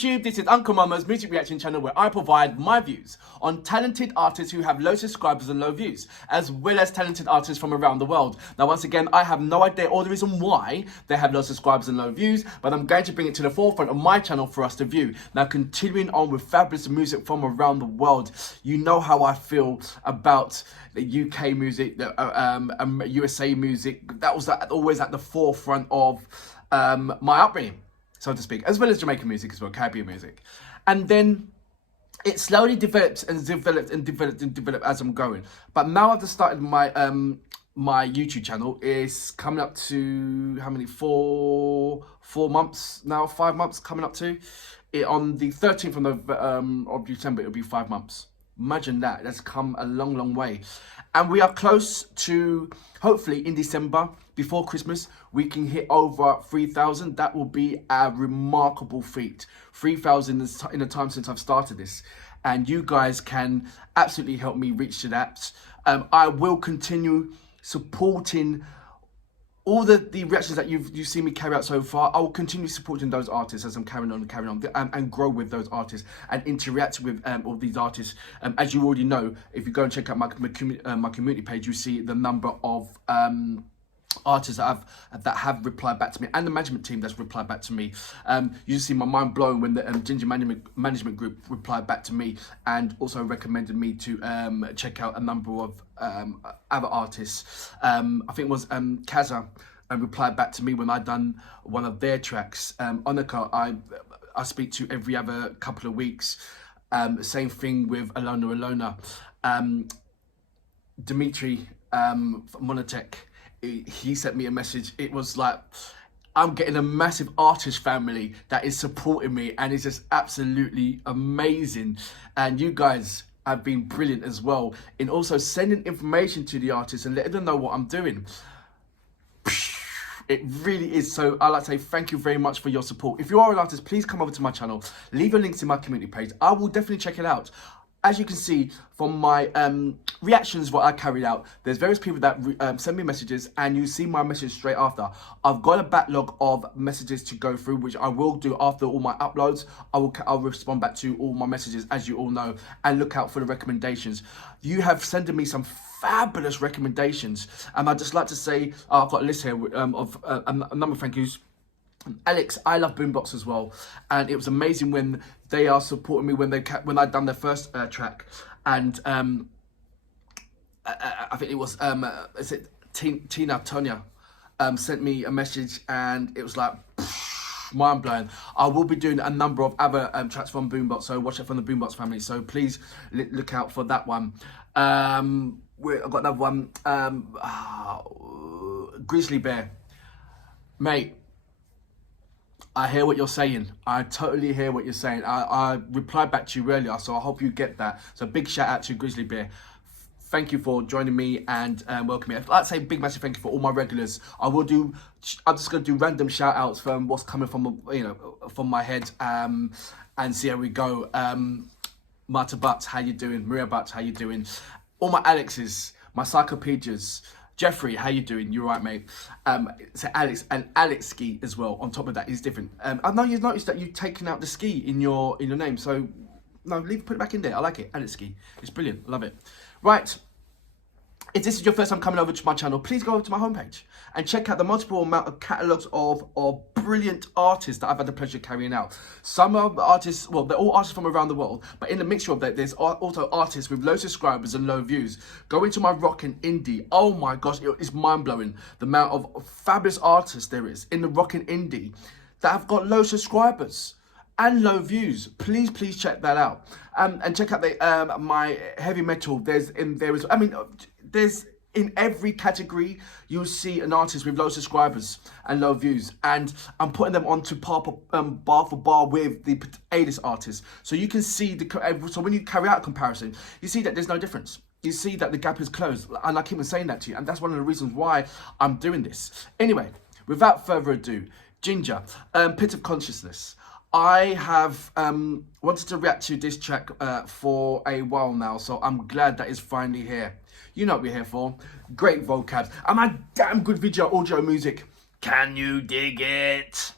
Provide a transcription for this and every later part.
YouTube, this is Uncle Mama's music reaction channel where I provide my views on talented artists who have low subscribers and low views, as well as talented artists from around the world. Now, once again, I have no idea or the reason why they have low subscribers and low views, but I'm going to bring it to the forefront of my channel for us to view. Now, continuing on with fabulous music from around the world, you know how I feel about the UK music, the USA music. That was always at the forefront of my upbringing, so to speak, as well as Jamaican music as well, Caribbean music. And then it slowly developed and developed and developed and developed as I'm going. But now I've just started my my YouTube channel. Is coming up to how many? Four months now, 5 months coming up to it. On the 13th of December, it'll be 5 months. Imagine that. That's come a long, long way. And we are close to, hopefully in December, before Christmas, we can hit over 3,000. That will be a remarkable feat. 3,000 in the time since I've started this. And you guys can absolutely help me reach to that. I will continue supporting all the reactions that you've seen me carry out so far. I will continue supporting those artists as I'm carrying on and grow with those artists and interact with all these artists. As you already know, if you go and check out my community page, you see the number of artists that have replied back to me, and the management team that's replied back to me. You see my mind blown when the Jinjer management group replied back to me and also recommended me to check out a number of other artists. I think it was Kaza replied back to me when I'd done one of their tracks. Onika, I speak to every other couple of weeks. Same thing with Alona. Dimitri Monotech, he sent me a message. It was like, I'm getting a massive artist family that is supporting me, and it's just absolutely amazing. And you guys have been brilliant as well in also sending information to the artists and letting them know what I'm doing. It really is. So I'd like to say thank you very much for your support. If you are an artist, please come over to my channel, leave your links in my community page. I will definitely check it out. As you can see from my reactions, what I carried out, there's various people that send me messages, and you see my message straight after. I've got a backlog of messages to go through, which I will do after all my uploads. I'll respond back to all my messages, as you all know, and look out for the recommendations. You have sent me some fabulous recommendations, and I'd just like to say, I've got a list here of a number of thank yous. Alex, I love Boombox as well, and it was amazing when they are supporting me when I'd done their first track, and I think it was is it Tonya sent me a message, and it was like mind blowing. I will be doing a number of other tracks from Boombox, so watch it from the Boombox family. So please look out for that one. I've got another one. Grizzly Bear, mate. I hear what you're saying. I totally hear what you're saying. I replied back to you earlier, so I hope you get that. So big shout out to Grizzly Bear. Thank you for joining me and welcoming me. I'd like to say big massive thank you for all my regulars. I'm just gonna do random shout outs from what's coming from from my head and see how we go. Marta Butts, how you doing? Maria Butts, how you doing? All my Alexes, my Psychopedias. Jeffrey, how you doing? You right, mate? So Alex and Alex Ski as well. On top of that, is different. I know you've noticed that you've taken out the ski in your name. So no, put it back in there. I like it, Alex Ski. It's brilliant. I love it. Right. If this is your first time coming over to my channel, please go over to my homepage and check out the multiple amount of catalogues of brilliant artists that I've had the pleasure of carrying out. Some of the artists, well, they're all artists from around the world, but in the mixture of that, there's also artists with low subscribers and low views. Go into my rock and indie. Oh my gosh, it's mind-blowing the amount of fabulous artists there is in the rock and indie that have got low subscribers and low views. Please check that out. And check out my heavy metal. There's in every category, you'll see an artist with low subscribers and low views, and I'm putting them onto bar for bar with the A-list artists. So you can see so when you carry out a comparison, you see that there's no difference. You see that the gap is closed, and I keep on saying that to you, and that's one of the reasons why I'm doing this. Anyway, without further ado, Jinjer, Pit of Consciousness. I have wanted to react to this track for a while now, so I'm glad that it's finally here. You know what we're here for. Great vocab and my damn good audio music. Can you dig it?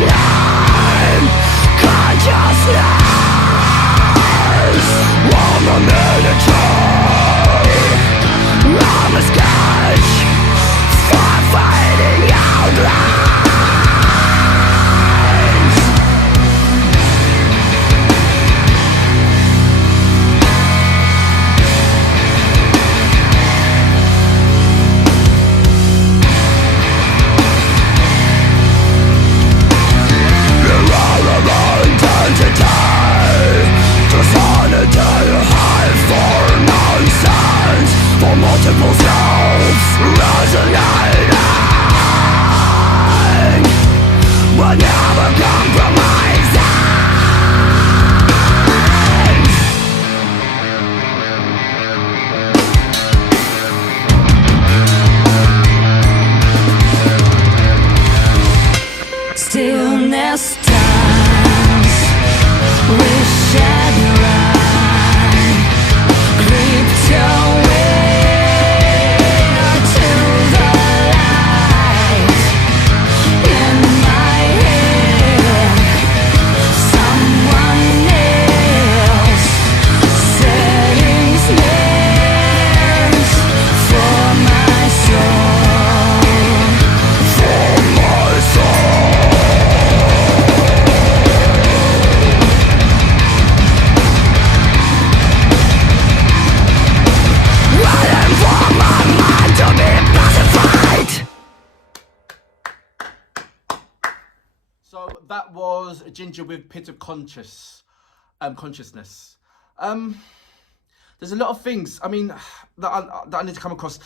name, consciousness. I'm a miniature, I'm a sketch for fading outlines. For multiple selves resonating, but never compromising. Stillness times, we shed run, creeped away. So that was Jinjer with Pit of Consciousness. There's a lot of things, I mean, that I need to come across.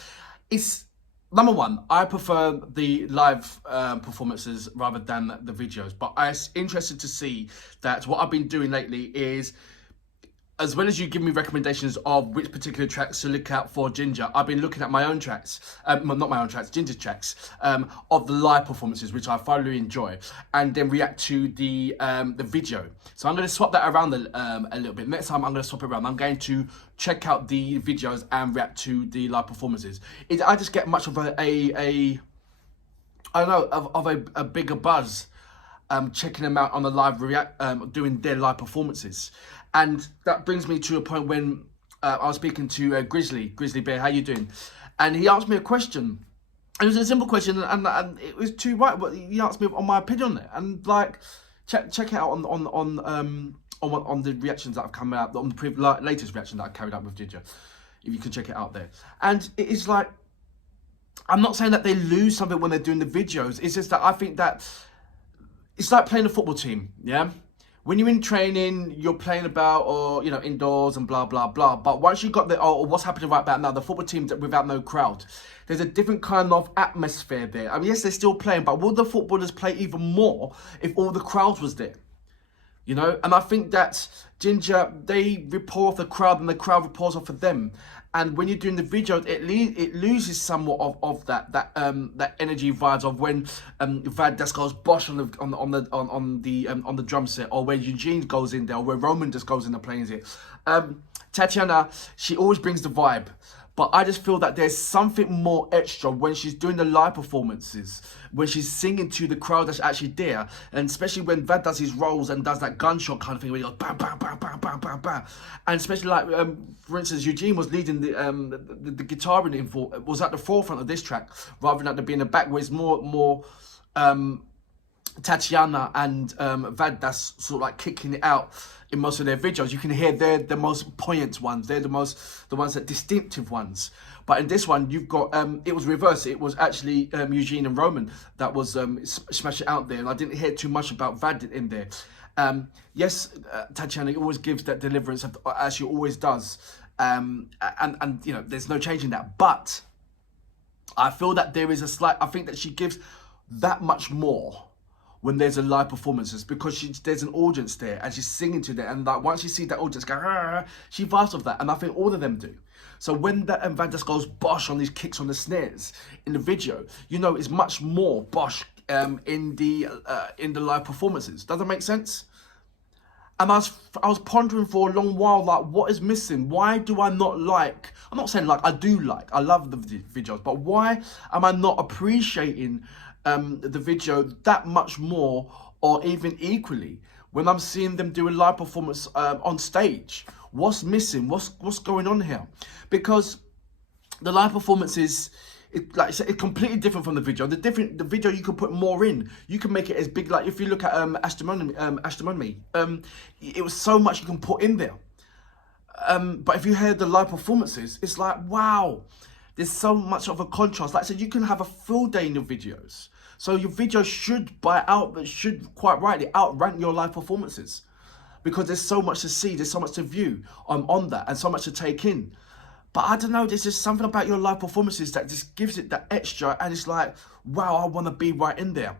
It's, number one, I prefer the live performances rather than the videos, but I'm interested to see that what I've been doing lately is, as well as you give me recommendations of which particular tracks to look out for Jinjer, I've been looking at my own tracks, well, not my own tracks, Jinjer's tracks, of the live performances, which I thoroughly enjoy, and then react to the video. So I'm going to swap that around a little bit. Next time I'm going to swap it around. I'm going to check out the videos and react to the live performances. I just get much of I don't know, of a bigger buzz checking them out on the live doing their live performances. And that brings me to a point when I was speaking to Grizzly Bear, how you doing? And he asked me a question. It was a simple question, and it was too right. But he asked me on my opinion on it, and like, check it out on the reactions that have come out, on the latest reaction that I carried out with Jinjer. If you can check it out there, and it is like, I'm not saying that they lose something when they're doing the videos. It's just that I think that it's like playing a football team, yeah. When you're in training, you're playing about, or, you know, indoors and blah, blah, blah. But once you got or what's happening right about now, the football teams without no crowd, there's a different kind of atmosphere there. I mean, yes, they're still playing, but will the footballers play even more if all the crowd was there? You know, and I think that Jinjer, they rapport off the crowd and the crowd rapports off of them. And when you're doing the videos, it loses somewhat of that energy vibes of when Vad just goes bosh on the drum set, or where Eugene goes in there, or where Roman just goes in and plays it. Tatiana, she always brings the vibe. But I just feel that there's something more extra when she's doing the live performances, when she's singing to the crowd that's actually there, and especially when Vad does his rolls and does that gunshot kind of thing where he goes bam, bam, bam, bam, bam, bam, bam, and especially like for instance, Eugene was leading the guitar in was at the forefront of this track rather than at the being the back, where it's more Tatiana and Vad that's sort of like kicking it out. In most of their videos, you can hear they're the most poignant ones. They're the ones that distinctive ones. But in this one, you've got it was reversed. It was actually Eugene and Roman that was smashing out there, and I didn't hear too much about Vad in there. Yes, Tatiana always gives that deliverance as she always does, and you know, there's no changing that. But I feel that there is a slight. I think that she gives that much more when there's a live performances, because there's an audience there and she's singing to them, and like once you see that audience go, she vibes off that, and I think all of them do. So when that Vad just goes bosh on these kicks on the snares in the video, you know, it's much more bosh in the live performances. Does that make sense? And I was pondering for a long while, like, what is missing? Why do I not like, I'm not saying like, I do like, I love the videos, but why am I not appreciating the video that much more or even equally when I'm seeing them do a live performance on stage? What's missing? What's going on here? Because the live performance is, like I said, it's completely different from the video. The video you can put more in. You can make it as big. Like if you look at Astronomy, it was so much you can put in there. But if you hear the live performances, it's like, wow, there's so much of a contrast. Like I said, you can have a full day in your videos. So your video should quite rightly outrank your live performances, because there's so much to see, there's so much to view on that, and so much to take in. But I don't know, there's just something about your live performances that just gives it that extra, and it's like, wow, I want to be right in there.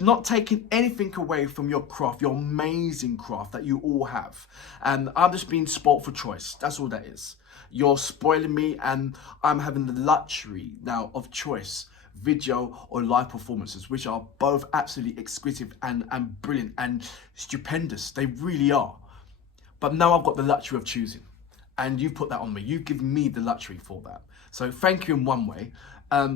Not taking anything away from your craft, your amazing craft that you all have. And I'm just being spoilt for choice. That's all that is. You're spoiling me, and I'm having the luxury now of choice. Video or live performances, which are both absolutely exquisite and brilliant and stupendous. They really are. But now I've got the luxury of choosing. And you've put that on me. You've given me the luxury for that. So thank you in one way.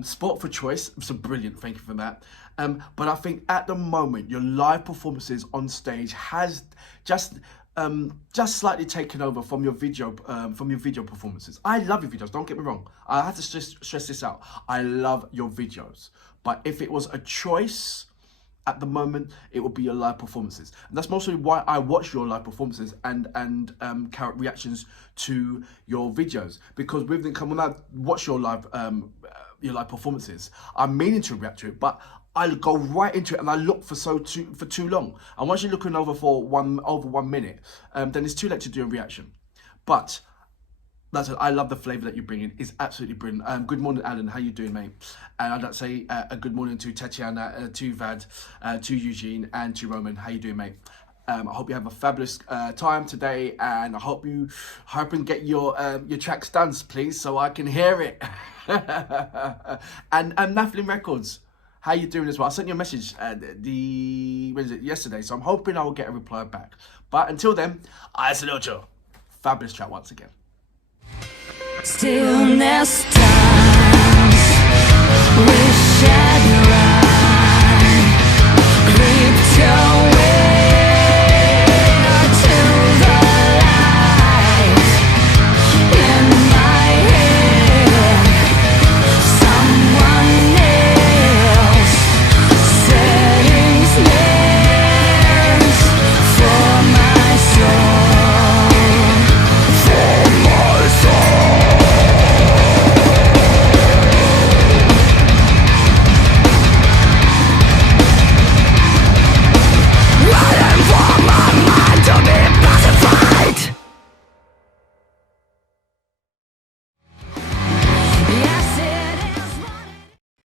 Sport for choice, so brilliant. Thank you for that. But I think at the moment, your live performances on stage has just slightly taken over from your video performances. I love your videos. Don't get me wrong. I have to stress this out. I love your videos. But if it was a choice, at the moment, it will be your live performances, and that's mostly why I watch your live performances and reactions to your videos. Because with them, when I watch your live performances, I'm meaning to react to it, but I go right into it and I look for too long. And once you're looking over for over 1 minute, then it's too late to do a reaction. But that's it. I love the flavour that you bring in. It's absolutely brilliant. Good morning, Alan. How you doing, mate? And I'd like to say a good morning to Tatiana, to Vad, to Eugene, and to Roman. How you doing, mate? I hope you have a fabulous time today, and I hope you get your tracks done, please, so I can hear it. and Napalm Records, how you doing as well? I sent you a message yesterday, so I'm hoping I will get a reply back. But until then, I salute you. Fabulous track once again. Stillness times